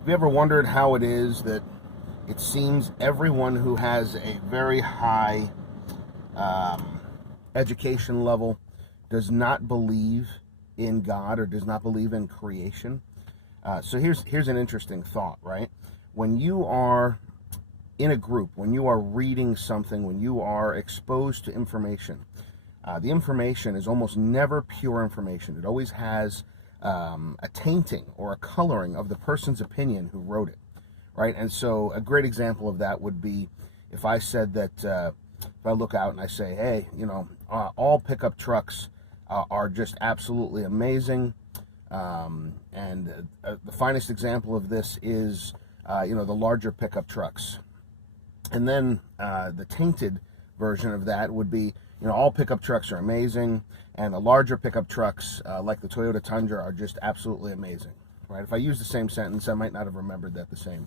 Have you ever wondered how it is that it seems everyone who has a very high um, education level does not believe in God or does not believe in creation? So here's an interesting thought, right? When you are in a group, when you are reading something, when you are exposed to information, the information is almost never pure information. It always has a tainting or a coloring of the person's opinion who wrote it, right? And so a great example of that would be if I said that, if I look out and I say, hey, all pickup trucks are just absolutely amazing. And the finest example of this is, the larger pickup trucks. And then the tainted version of that would be, all pickup trucks are amazing, and the larger pickup trucks, like the Toyota Tundra, are just absolutely amazing, right? If I use the same sentence, I might not have remembered that the same.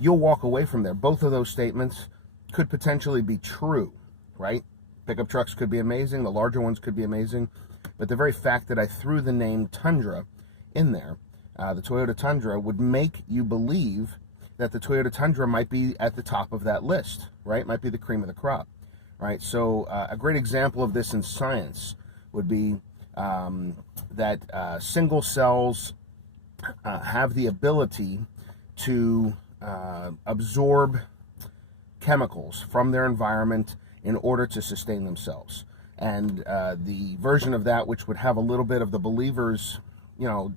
You'll walk away from there. Both of those statements could potentially be true, right? Pickup trucks could be amazing, the larger ones could be amazing, but the very fact that I threw the name Tundra in there, the Toyota Tundra, would make you believe that the Toyota Tundra might be at the top of that list, right? Might be the cream of the crop, right? So a great example of this in science would be that single cells have the ability to absorb chemicals from their environment in order to sustain themselves. And the version of that which would have a little bit of the believers,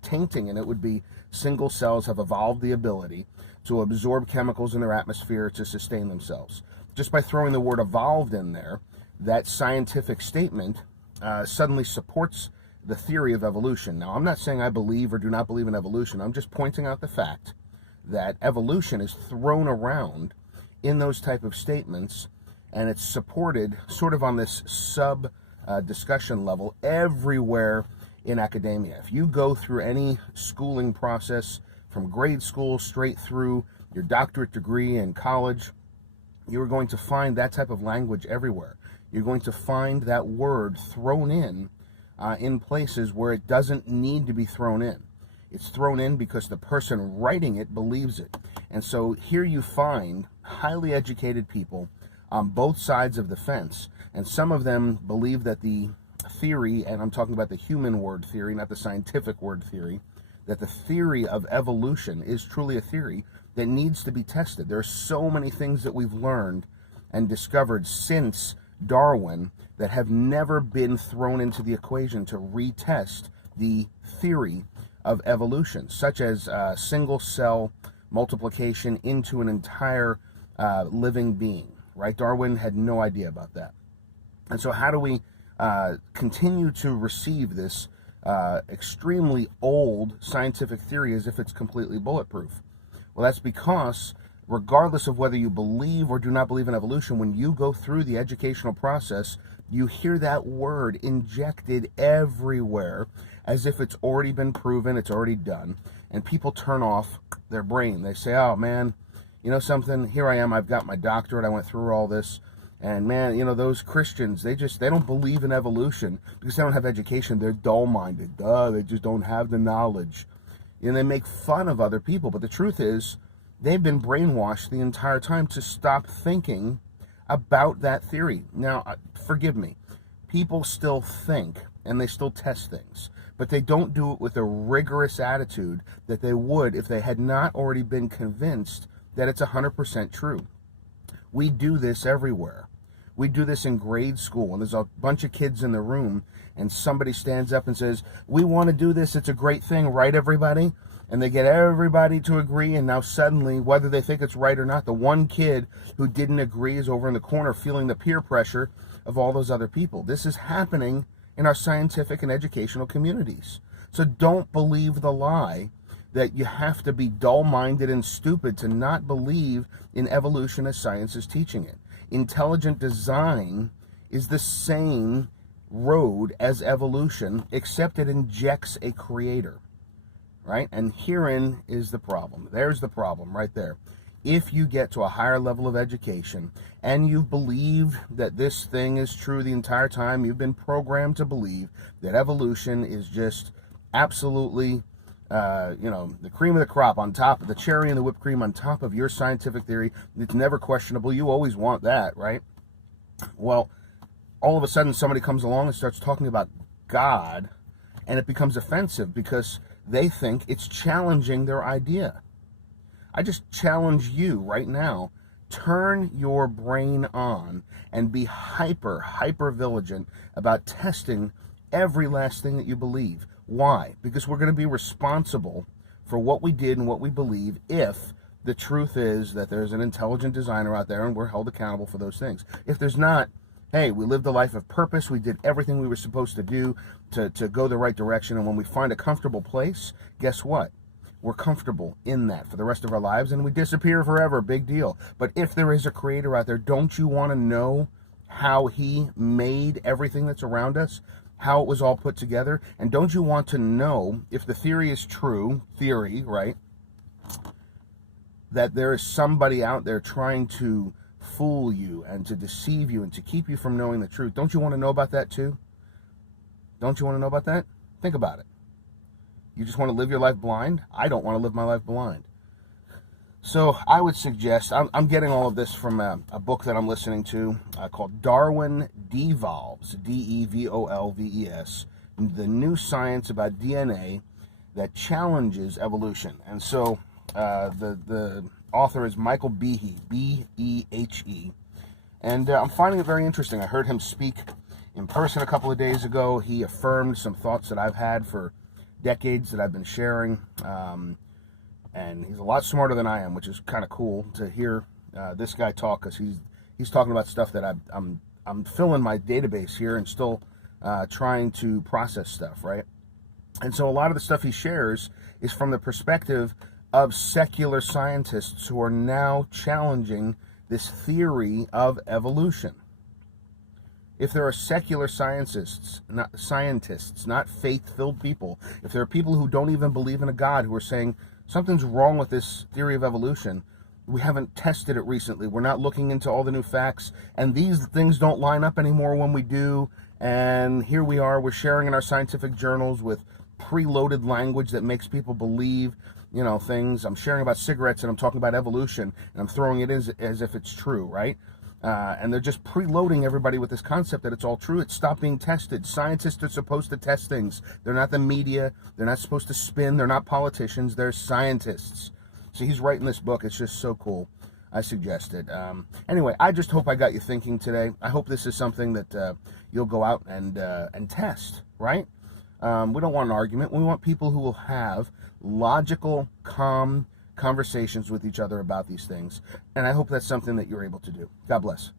tainting in it would be single cells have evolved the ability to absorb chemicals in their atmosphere to sustain themselves. Just by throwing the word evolved in there, that scientific statement suddenly supports the theory of evolution. Now, I'm not saying I believe or do not believe in evolution. I'm just pointing out the fact that evolution is thrown around in those type of statements, and it's supported sort of on this sub discussion level everywhere in academia. If you go through any schooling process from grade school straight through your doctorate degree in college, you're going to find that type of language everywhere. You're going to find that word thrown in places where it doesn't need to be thrown in. It's thrown in because the person writing it believes it. And so here you find highly educated people on both sides of the fence, and some of them believe that the theory, and I'm talking about the human word theory, not the scientific word theory, that the theory of evolution is truly a theory that needs to be tested. There are so many things that we've learned and discovered since Darwin that have never been thrown into the equation to retest the theory of evolution, such as single cell multiplication into an entire living being, right? Darwin had no idea about that. And so how do we continue to receive this extremely old scientific theory as if it's completely bulletproof? Well, that's because regardless of whether you believe or do not believe in evolution, when you go through the educational process, you hear that word injected everywhere as if it's already been proven, it's already done, and people turn off their brain. They say, oh man, you know something, here I am, I've got my doctorate, I went through all this, and man, those Christians, they don't believe in evolution because they don't have education. They're dull-minded. They just don't have the knowledge. And they make fun of other people. But the truth is, they've been brainwashed the entire time to stop thinking about that theory. Now, forgive me. People still think and they still test things, but they don't do it with a rigorous attitude that they would if they had not already been convinced that it's 100% true. We do this everywhere. We do this in grade school when there's a bunch of kids in the room and somebody stands up and says, we want to do this, it's a great thing, right everybody? And they get everybody to agree, and now suddenly, whether they think it's right or not, the one kid who didn't agree is over in the corner feeling the peer pressure of all those other people. This is happening in our scientific and educational communities. So don't believe the lie that you have to be dull-minded and stupid to not believe in evolution as science is teaching it. Intelligent design is the same road as evolution, except it injects a creator, right? And herein is the problem. There's the problem right there. If you get to a higher level of education and you believe that this thing is true the entire time, you've been programmed to believe that evolution is just absolutely the cream of the crop on top of the cherry and the whipped cream on top of your scientific theory. It's never questionable. You always want that, right? Well, all of a sudden somebody comes along and starts talking about God, and it becomes offensive because they think it's challenging their idea. I just challenge you right now, turn your brain on and be hyper vigilant about testing every last thing that you believe. Why? Because we're going to be responsible for what we did and what we believe if the truth is that there's an intelligent designer out there and we're held accountable for those things. If there's not, hey, we lived a life of purpose, we did everything we were supposed to do to go the right direction, and when we find a comfortable place, guess what? We're comfortable in that for the rest of our lives, and we disappear forever. Big deal. But if there is a creator out there, don't you want to know how he made everything that's around us, how it was all put together? And don't you want to know, if the theory is true, right, that there is somebody out there trying to fool you and to deceive you and to keep you from knowing the truth? Don't you want to know about that too? Don't you want to know about that? Think about it. You just want to live your life blind? I don't want to live my life blind. So I would suggest, I'm getting all of this from a book that I'm listening to called Darwin Devolves, Devolves, The New Science About DNA That Challenges Evolution. And so the author is Michael Behe, B-E-H-E. And I'm finding it very interesting. I heard him speak in person a couple of days ago. He affirmed some thoughts that I've had for decades that I've been sharing, and he's a lot smarter than I am, which is kind of cool to hear this guy talk, because he's talking about stuff that I'm filling my database here and still trying to process stuff, right? And so a lot of the stuff he shares is from the perspective of secular scientists who are now challenging this theory of evolution. If there are secular scientists, not faith-filled people, if there are people who don't even believe in a God who are saying something's wrong with this theory of evolution, we haven't tested it recently, we're not looking into all the new facts, and these things don't line up anymore when we do, and here we are, we're sharing in our scientific journals with preloaded language that makes people believe, things. I'm sharing about cigarettes and I'm talking about evolution, and I'm throwing it as if it's true, right? And they're just preloading everybody with this concept that it's all true. It's stopped being tested. Scientists are supposed to test things. They're not the media. They're not supposed to spin. They're not politicians. They're scientists. So he's writing this book. It's just so cool. I suggest it. Anyway, I just hope I got you thinking today. I hope this is something that you'll go out and test, right? We don't want an argument. We want people who will have logical, calm conversations with each other about these things. And I hope that's something that you're able to do. God bless.